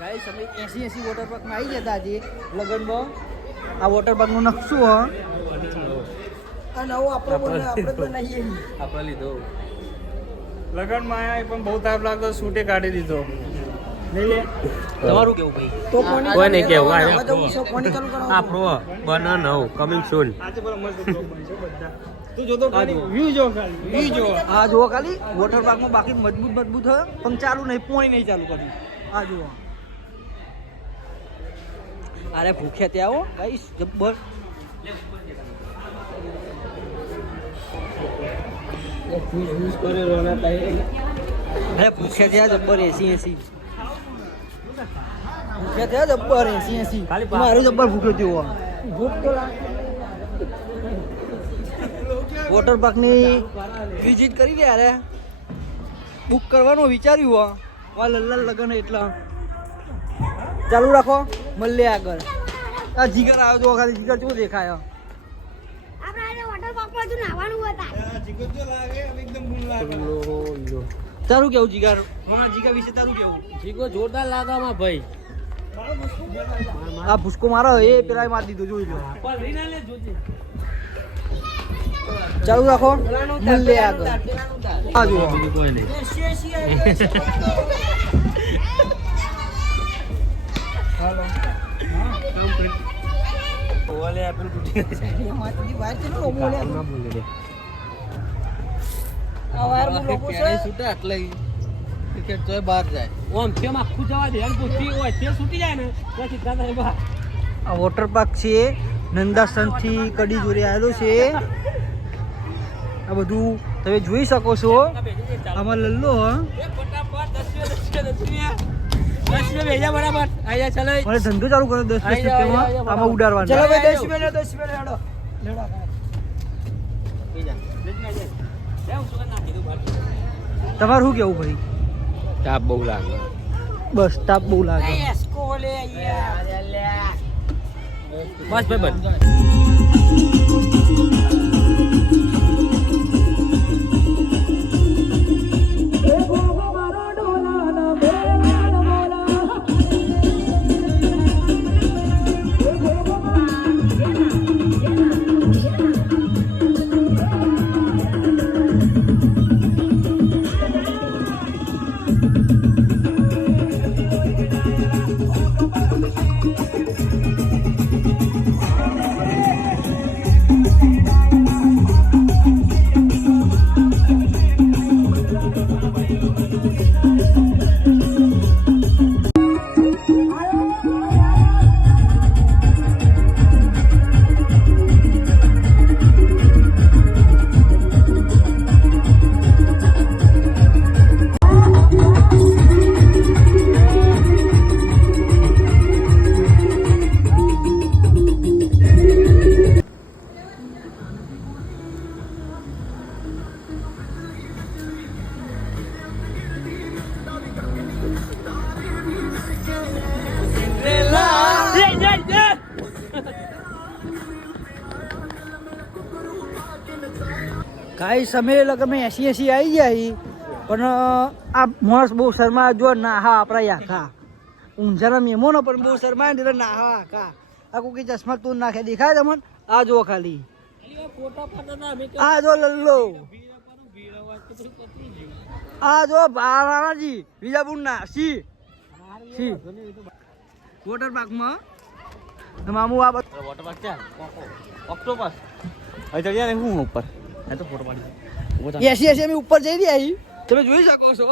Guys અમે 80 water પાર્કમાં આવી જતા આજે લગનમાં. આ વોટર પાર્કનો નકશો હ આ નવો આપણે બનાવીએ આપણે લીધો લગનમાં આયા પણ બહુ તાપ લાગતો શૂટે કાઢી દીધો. તમારું કેવું ભાઈ? તો કોઈ નહીં કેવું આ પ્રો બન નવ કમિંગ સૂન. આજે બરો મસ્ત બ્લોગ બનશે બધા. તું જોતો ખાલી વ્યૂ જો ખાલી વ્યૂ જો. આ જુઓ ખાલી વોટર પાર્કમાં બાકી મજબૂત હોય પણ ચાલુ નહીં, પોણી નહીં ચાલુ કર્યું. આ જુઓ અરે ભૂખ્યા ત્યાં આવો ગાઈસ જબ્બર. અરે ભૂખ્યા ત્યાં જબ્બર 80 ભૂખ્યા ત્યાં જબ્બર 80 મારું જબ્બર ભૂખ્યો થયો. ભૂખ તો વોટર પાર્કની વિઝિટ કરી ગયા રે બુક કરવાનું વિચાર્યું હો લલ્લા લગન એટલા ચાલુ રાખો. મળે આગળ. આ જીગર આવ્યો તો ખાલી જીગર કેવું દેખાય? આપણે આજે વોટર પાર્કમાં જો નાવાનું હતા. જીગર જો લાગે એકદમ બૂમ લાગે. તારું કેવું જીગર? હમણાં જીગર વિશે તારું કેવું? જીગો જોરદાર લાગામાં ભાઈ. આ ભૂસકો મારો એ પેલા મારી દીધો જોઈ લો. ચાલુ રાખો. મળે આગળ. આ જુઓ કોઈ નહીં. ઓલે આપેલ તૂટી આ વોટર પાર્ક છે નંદાસન થી કડી જોડે આવેલો છે. આ બધું તમે જોઈ શકો છો. આમાં લલ્લો બરાબર આયા ચાલો મને ધંધો ચાલુ કર્યો 10 રૂપિયામાં આમાં ઉડાડવાનો. ચલો ભાઈ 10 રૂપિયા હેડો. તમારું શું કેવું ભાઈ? તાપ બહુ લાગે. બસ તાપ બહુ લાગે. બસ ભાઈ બસ. કાંઈ સમય લગે મેં 80 આવી જાય પણ આ માણસ બહુ શરમા જો નાહા આપણા યાખા ઊંઝાના મેમોનો પણ બહુ શરમા એટલે નાહા આખા આ કોઈ ચશ્મા તું નાખે દેખાય તમને? આ જો ખાલી આ જો લલ્લો આ જો બારાજી વિજાપુર ના સી વોટર પાર્કમાં મામુ આ વોટર પાર્ક છે ઓક્ટોપસ અહીં ચડી જાય હું ઉપર આ તો ફોટો પાડી 80 અમે ઉપર જઈ રહ્યા તમે જોઈ શકો છો.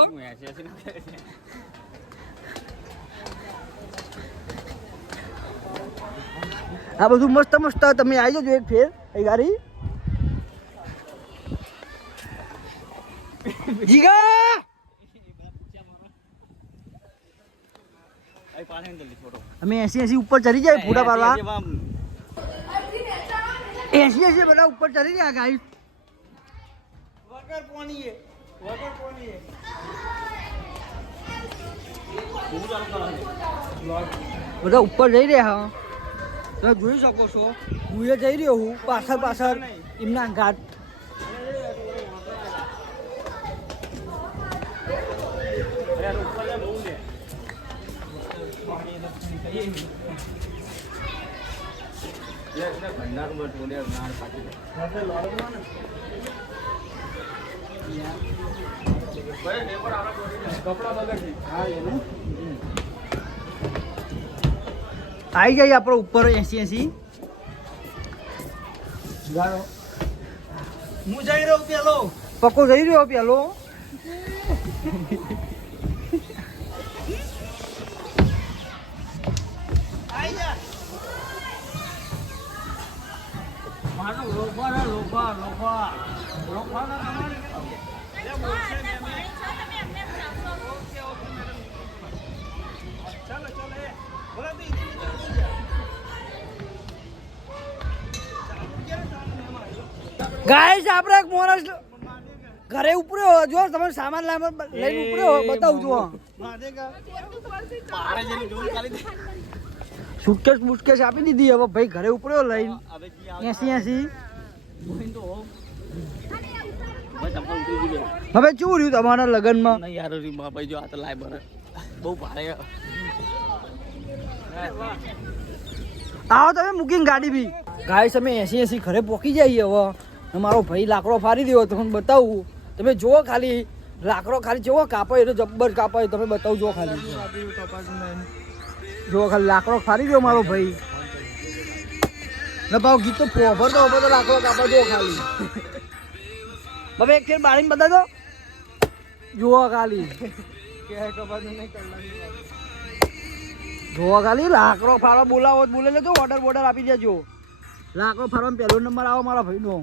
આ બધું મસ્ત મસ્ત તમે આવી જજો એક ફેર એ ગાડી જીગા અમે 80 ઉપર ચડી જાય ફોટા પાડવા 80 બધા ઉપર ચડી રહ્યા ગાઈસ વગર પોણીએ બધા ઉપર જઈ રહ્યા તમે જોઈ શકો છો. હું એ જઈ રહ્યો હું પાછળ એમના ઘાટ. આવી જાય આપણો ઉપર 80 હું જઈ રહ્યો પેલો પક્કો જઈ રહ્યો પેલો મારું લોભા લોભા લોભા લોભા ના તમારે ગાઈસ આપણે એક માણસ ઘરે ઉપર્યો જો તમે સામાન લઈને ઉપર્યો બતાવું છું સુટકેસ બુટકેસ આપી દીધી હવે ભાઈ ઘરે ઉપર્યો લઈને 80 હવે શું રહ્યું તમારા લગ્નમાં નહીં યાર ભાઈ જો આ તો લાય બને બહુ ભારે આવો તમે મૂકીને ગાડી બી ગાઈસ અમે 80 ઘરે પહોંચી જઈએ હવે મારો ભાઈ લાકડો ફાડી દ્યો તો હું બતાવું તમે જુઓ ખાલી લાકડો ખાલી જુઓ કાપાય એટલે જબ્બર કાપાય તમે બતાવજો ખાલી જુઓ ખાલી લાકડો ફાડી દ્યો મારો ભાઈ ને ભાવ ગીત તો પોભર તો લાકડો કાપા જુઓ ખાલી હવે એક ફેર બાળીને બતાવી દો જુઓ ખાલી જુઓ ખાલી લાકડો ફાડવા બોલાવો બોલે લેજો ઓર્ડર આપી દેજો લાકડો ફાડવાનો પહેલો નંબર આવો મારા ભાઈનો